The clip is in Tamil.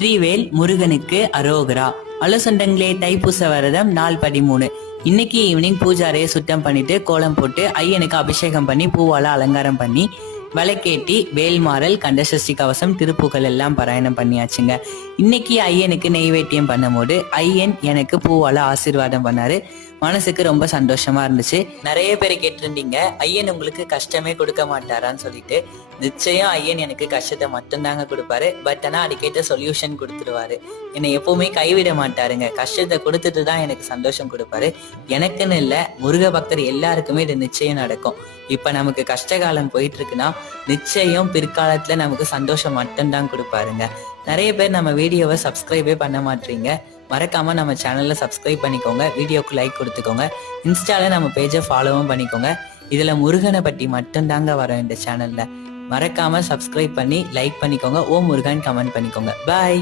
வெற்றிவேல் முருகனுக்கு அரோகரா. ஹலோ சொந்தங்களே, தைப்பூச விரதம் நாள் 13. இன்னைக்கு ஈவினிங் பூஜை அறையை சுத்தம் பண்ணிட்டு கோலம் போட்டு ஐயனுக்கு அபிஷேகம் பண்ணி பூவால அலங்காரம் பண்ணி விளக்கேட்டி வேல்மாறல் கந்தசஷ்டி கவசம் திருப்புகள் எல்லாம் பாராயணம் பண்ணியாச்சுங்க. இன்னைக்கு ஐயனுக்கு நெய்வேத்தியம் பண்ணும்போது ஐயன் எனக்கு பூவால ஆசீர்வாதம் பண்ணாரு. மனசுக்கு ரொம்ப சந்தோஷமா இருந்துச்சு. நிறைய பேர் கேட்டிருந்தீங்க, ஐயன் உங்களுக்கு கஷ்டமே கொடுக்க மாட்டாரான்னு சொல்லிட்டு. நிச்சயம் ஐயன் எனக்கு கஷ்டத்தை மட்டும்தாங்க கொடுப்பாரு. பட் ஆனா அதுக்கேற்ற சொல்யூஷன் கொடுத்துருவாரு. என்னை எப்பவுமே கைவிட மாட்டாருங்க. கஷ்டத்தை கொடுத்துட்டு தான் எனக்கு சந்தோஷம் கொடுப்பாரு. எனக்குன்னு இல்லை, முருக பக்தர் எல்லாருக்குமே இது நிச்சயம் நடக்கும். இப்ப நமக்கு கஷ்டகாலம் போயிட்டு இருக்குன்னா நிச்சயம் பிற்காலத்துல நமக்கு சந்தோஷம் மட்டும்தான் கொடுப்பாருங்க. நிறைய பேர் நம்ம வீடியோவை சப்ஸ்கிரைபே பண்ண மாட்டீங்க. மறக்காம நம்ம சேனல்ல சப்ஸ்கிரைப் பண்ணிக்கோங்க, வீடியோக்கு லைக் கொடுத்துக்கோங்க, இன்ஸ்டால நம்ம பேஜை ஃபாலோவும் பண்ணிக்கோங்க. இதுல முருகனை பற்றி மட்டும்தாங்க வரும் இந்த சேனல்ல. மறக்காம சப்ஸ்கிரைப் பண்ணி லைக் பண்ணிக்கோங்க. ஓ முருகன் கமெண்ட் பண்ணிக்கோங்க. பாய்.